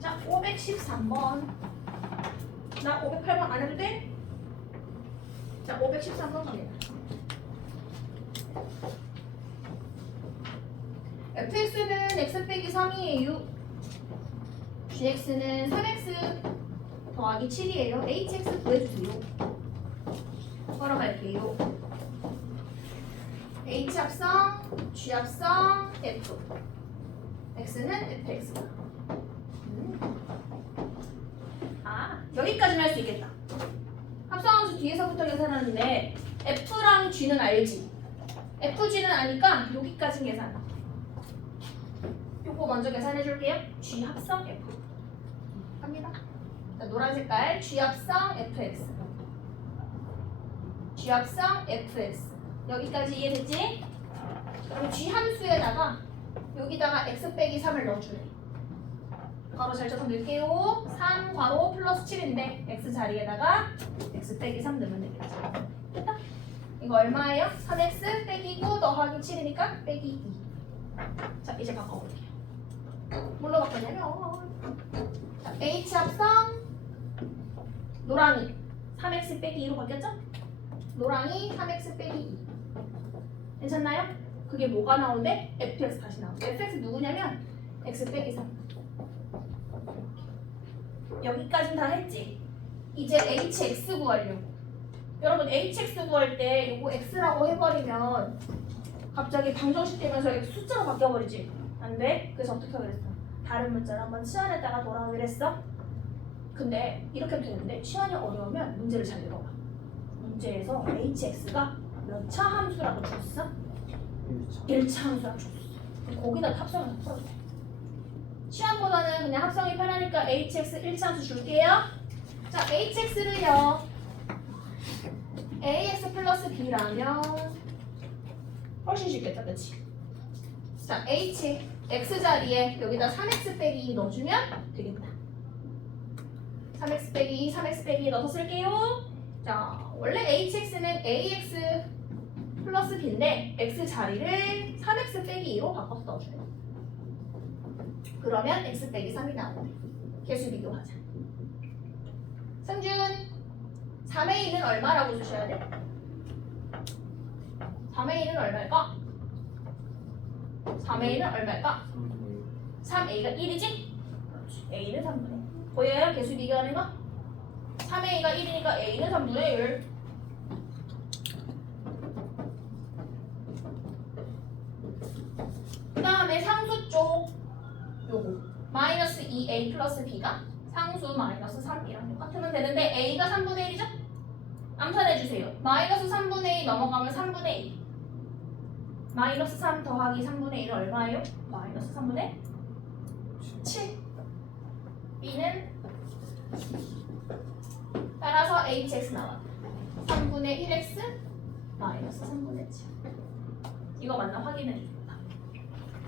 자, 513번. 나 508번 안 해도 돼? 자, 513번 갑니다. fx는 x 빼기 3이에요. gx는 3x 더하기 7이에요. hx 구해주세요. 걸어갈게요. h 합성, g 합성, f. x는 fx다. 음. 아, 여기까지는 할 수 있겠다. 합성함수 뒤에서부터 계산하는데 f랑 g는 알지? fg는 아니까 여기까지 계산. 요거 먼저 계산해 줄게요. G 합성 F. 갑니다. 자, 노란 색깔 G 합성 FX. G 합성 FX. 여기까지 이해됐지? 그럼 G 함수에다가 여기다가 X 빼기 3을 넣어주래. 괄호 잘 쳐서 넣을게요. 3 괄호 플러스 7인데 X 자리에다가 X 빼기 3 넣으면 되겠죠. 됐다? 이거 얼마예요? 3X 빼기 9 더하기 7이니까 빼기 2. 자, 이제 바꿔볼게요. 뭘로 바꿨냐면 자, H 합성 노랑이 3x 빼기 2로 바뀌었죠? 노랑이 3x 빼기 2 괜찮나요? 그게 뭐가 나오는데? fx 다시 나오고 fx 누구냐면 x 빼기 3 여기까진 다 했지 이제 hx 구하려고 여러분 hx 구할 때 이거 x라고 해버리면 갑자기 방정식 되면서 숫자로 바뀌어버리지 안 돼? 그래서 어떻게 했어? 다른 문자를 한번 치환했다가 돌아오기로 했어? 근데 이렇게 되는데 치환이 어려우면 문제를 잘 읽어봐 문제에서 hx가 몇 차 함수라고 줬어? 1차 함수라고 줬어 거기다 풀어도 돼 치환보다는 그냥 합성이 편하니까 hx 1차 함수 줄게요 자 hx를요 ax 플러스 b라면 훨씬 쉽겠다 그치? 자 h x 자리에 여기다 3x 빼기 2 넣어주면 되겠다. 3x 빼기 2, 3x 빼기 2 넣어서 쓸게요. 자, 원래 hx는 ax 플러스 b인데 x 자리를 3x 빼기 2로 바꿔서 넣어줘요. 그러면 x 빼기 3이 나오네. 개수 비교하자. 승준, 3의 2는 얼마라고 주셔야 돼? 3의 2는 얼마일까? 3a는 얼마일까? 3a가 1이지? 그렇지. a는 3분의 1. 보여요? 개수 비교하는 거? 3a가 1이니까 a는 3분의 1. 그 다음에 상수 쪽 요거 마이너스 2a 플러스 b가 상수 마이너스 3이랑 똑같으면 되는데 a가 3분의 1이죠? 암산해주세요. 마이너스 3분의 1 넘어가면 3분의 1. 마이너스 3 더하기 3분의 1은 얼마예요? 마이너스 3분의 7. b는 따라서 hx 나와. 3분의 1x 마이너스 3분의 7. 이거 맞나 확인해 줍니다.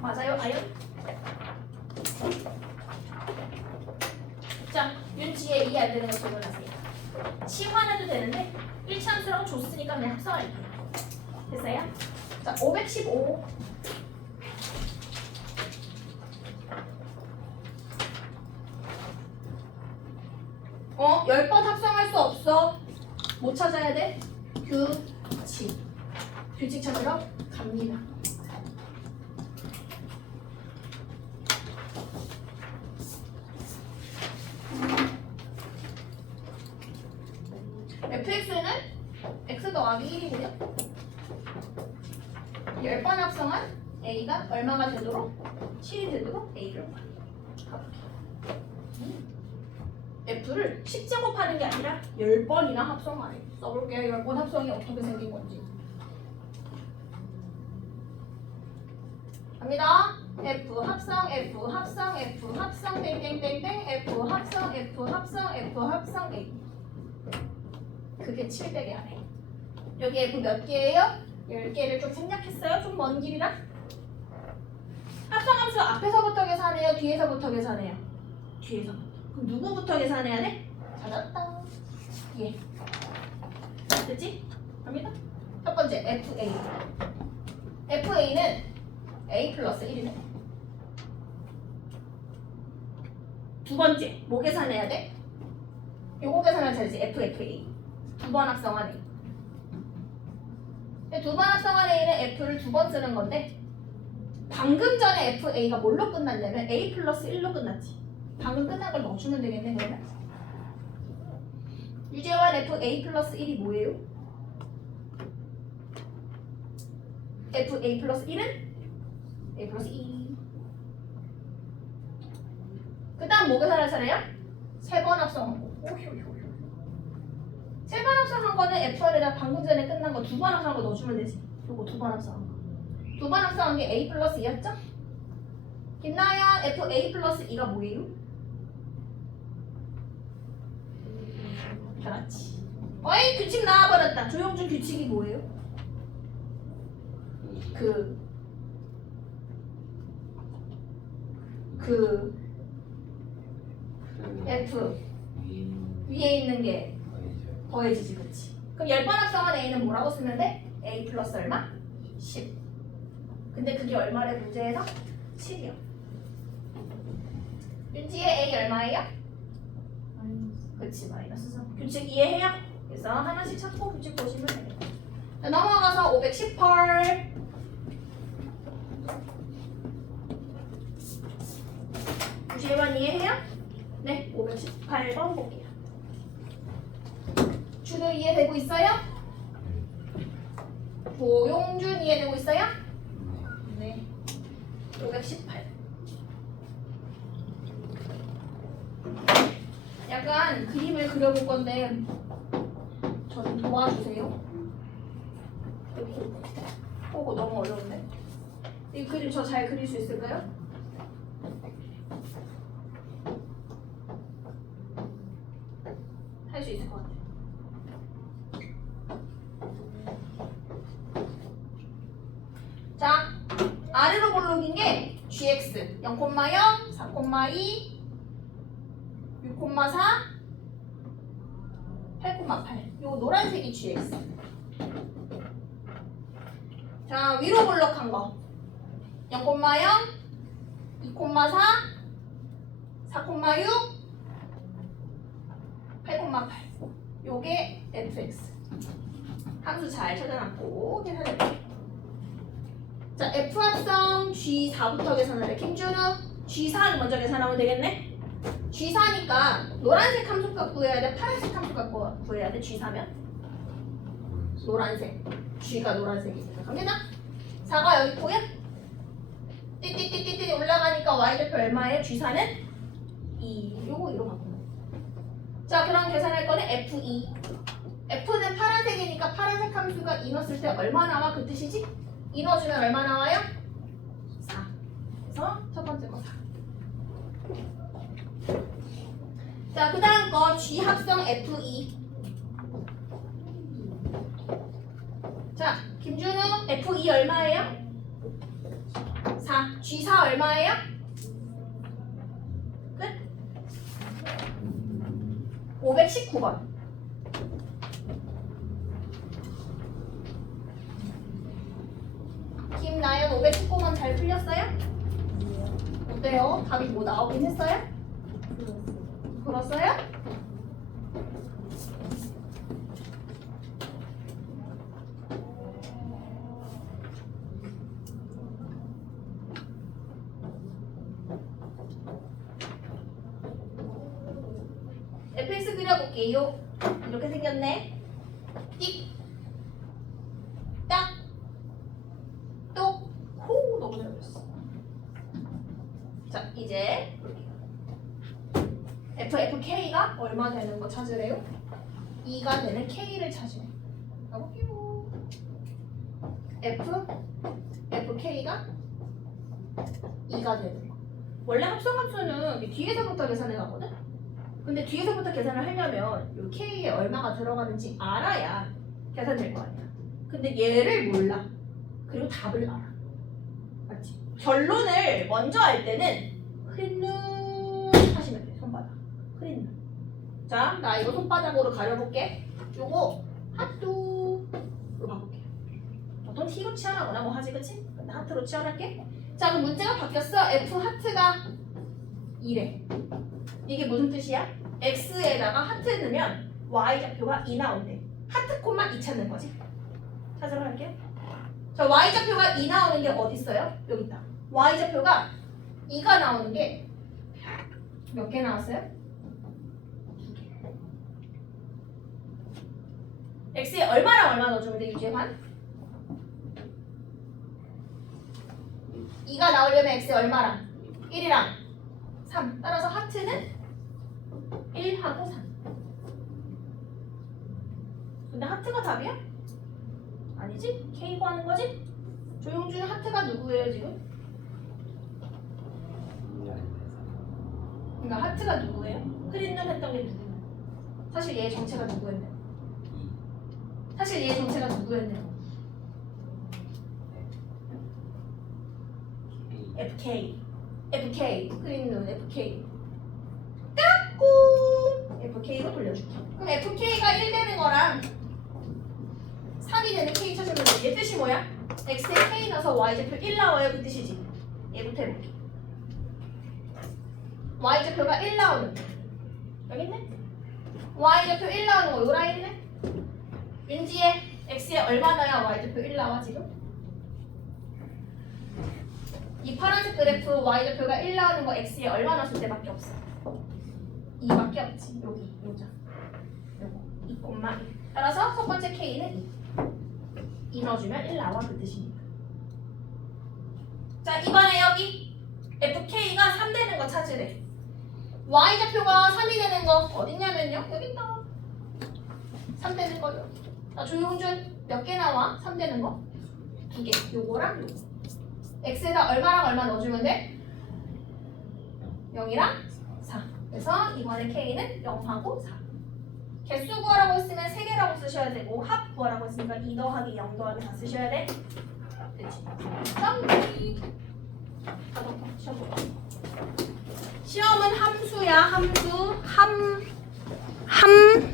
맞아요? 아요? 자, 윤지에 이해 안 되는 거 질문하세요. 치환해도 되는데 1차 함수라고 줬으니까 그냥 합성할게요. 됐어요? 자, 515. 어, 10번 합성할 수 없어. 뭐 찾아야 돼? 규칙. 규칙 찾으러 갑니다. fx는 x 더하기 1이고요. 10번 합성한 a가 얼마가 되도록 7이 되도록 a를 가볼게요. 음. f를 10제곱 하는 게 아니라 10번이나 합성하래. 써볼게요. 10번 합성이 어떻게 생긴 건지. 갑니다. F 합성 F 합성 F 합성 땡땡땡땡 F 합성 F 합성 F 합성 A 그게 700의 아래 여기 F 몇 개예요? 10개를 좀 생략했어요? 좀 먼 길이라? 합성함수 앞에서부터 계산해요? 뒤에서부터 계산해요? 뒤에서부터 그럼 누구부터 계산해야 돼? 찾았다 예 됐지? 갑니다 첫 번째 FA FA는 A 플러스 1이네 두 번째 뭐 계산해야 돼? 요거 계산을 잘지 FFA 두 번 합성한 A 두 번 합성한 A는 F를 두 번 쓰는 건데 방금 전에 FA가 뭘로 끝났냐면 A 플러스 1로 끝났지 방금 끝난 걸 넣어주면 되겠네 그러면 유제환 FA 플러스 1이 뭐예요? FA 플러스 1은 A 플러스 2. 그 다음 뭐 계산할 차례야? 세번 합성한 거. 세번 합성한 거는 F1에다 방금 전에 끝난 거 두 번 합성한 거 넣어주면 되지. 요거 두 번 합성한 거. 두번 합성한 게 A 플러스 2였죠? 김나연 FA 플러스 2가 뭐예요? 그렇지. 어이 규칙 나와버렸다. 조용준 규칙이 뭐예요? 그 그 F 위에 있는 게 더해지지 그치 그럼 10번 합성한 A는 뭐라고 쓰면 돼? A 플러스 얼마? 10 근데 그게 얼마래 문제에서? 7이요 윤지의 A 얼마예요? 그치 마이너스 3 규칙 이해해요? 그래서 하나씩 찾고 규칙 보시면 되겠다 자, 넘어가서 518 91번 이해해요? 네, 518번 볼게요. 준우 이해되고 있어요? 조용준 이해되고 있어요? 네. 518. 약간 그림을 그려볼 건데 저좀 도와주세요. 오, 너무 어려운데. 이 그림 저 잘 그릴 수 있을까요? 할 수 있을 것 같아요. 자, 아래로 볼록인 게 gx 0,0, 4,2, 6,4, 8,8. 요 노란색이 gx. 자, 위로 볼록한 거. 0,0, 2,4, 4,6, 8,8 요게 fx 함수 잘 찾아놨고 계산해볼게요. 자 f 합성 g4부터 계산을 해 김준우 g4를 먼저 계산하면 되겠네 g4니까 노란색 함수값 구해야 돼 파란색 함수값 구- 구해야 돼 g4면 노란색 g가 노란색이니까 갑니다 4가 여기 있고요 띠띠띠띠띠 올라가니까 y좌표 얼마예요? g4는 2 요거 이로 바꾸면 자, 그럼 계산할 거는 F2. F는 파란색이니까 파란색 함수가 2 넣었을 때 얼마 나와? 그 뜻이지? 2 넣어주면 얼마 나와요? 4. 그래서 첫 번째 거 4. 자, 그 다음 거 G 합성 F2. 자, 김준우 F2 얼마예요? 4. G4 얼마예요? 끝. 519번. 김나연 519번 잘 풀렸어요? 어때요? 답이 뭐 나오긴 했어요? 풀었어요? fx 그려볼게요. 이렇게 생겼네. 띡, 딱, 똑, 호 너무 잘 그렸어. 자, 이제 FFK가 얼마 되는 거 찾으래요? 2가 되는 K를 찾으래. 가볼게요. F, FK가 2가 되는 거. 원래 합성함수는 이 뒤에서부터 계산해 가거든? 근데 뒤에서부터 계산을 하려면 이 K에 얼마가 들어가는지 알아야 계산될 거 아니야. 근데 얘를 몰라. 그리고 답을 알아. 맞지? 결론을 먼저 할 때는 흐릿눈 하시면 돼. 손바닥. 흐릿눈. 자, 나 이거 손바닥으로 가려볼게. 요거 하뚜로 바꿀게. 보통 T로 치환하거나 뭐 하지, 그치? 근데 하트로 치환할게. 자, 그럼 문제가 바뀌었어. F 하트가 2래. 이게 무슨 뜻이야? x에다가 하트 넣으면 y 좌표가 2 나온대. 하트 콤마 2 찾는 거지. 찾으러 갈게요. 자, y 좌표가 2 나오는 게 어디 있어요? 여기 있다. Y 좌표가 2가 나오는 게 몇 개 나왔어요? x에 얼마랑 얼마 넣어주면 돼, 유재환? 2가 나오려면 x에 얼마랑? 1이랑 3. 따라서 하트는 1하고 3. 근데 하트가 답이야? 아니지? K 구하는 거지? 조용준 하트가 누구예요 지금? 그러니까 하트가 누구예요? 흐린 눈 했던 게 누구예요? 사실 얘 정체가 누구였나요? 사실 얘 정체가 누구였나요? FK FK 흐린 눈 FK 까꿍 FK로 돌려줄게 그럼 FK가 1 되는 거랑 3이 되는 K 찾으면 얘 뜻이 뭐야? X에 K 넣어서 Y좌표 1 나와요 그 뜻이지 얘부터 해볼게 Y좌표가 1 나오는 거 여기 있네? Y좌표 1 나오는 거 요 라인이네? 윤지에 X에 얼마 넣어야 Y좌표 1 나와 지금? 이 파란색 그래프 Y좌표가 1 나오는 거 X에 얼마 넣었을 때밖에 없어. 2밖에 없지 여기 요자 요거 2콤마 1 따라서 첫 번째 K는 2 2 넣어주면 1 나와 그 뜻입니다 자 이번에 여기 FK가 3 되는 거 찾으래 Y좌표가 3이 되는 거 어딨냐면요? 여기 있다. 3 되는 거요. 자 조용준 몇 개 나와? 3 되는 거? 두 개. 요거랑 요거. X에다 얼마랑 얼마 넣어주면 돼? 0이랑 4 그래서 이번에 k는 0하고 4 개수 구하라고 했으면 3개라고 쓰셔야 되고 합 구하라고 했으니까 2 더하기 0 더하기 4 쓰셔야 돼. 시험 보자 시험은 함수야 함수. 함. 함